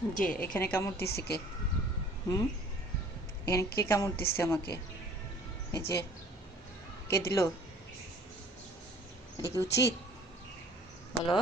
যে এখানে কামড় দিছে কে? হুম? এখানে কে কামড় দিচ্ছে আমাকে? এই যে কে দিল? এটা কি উচিত? বলো।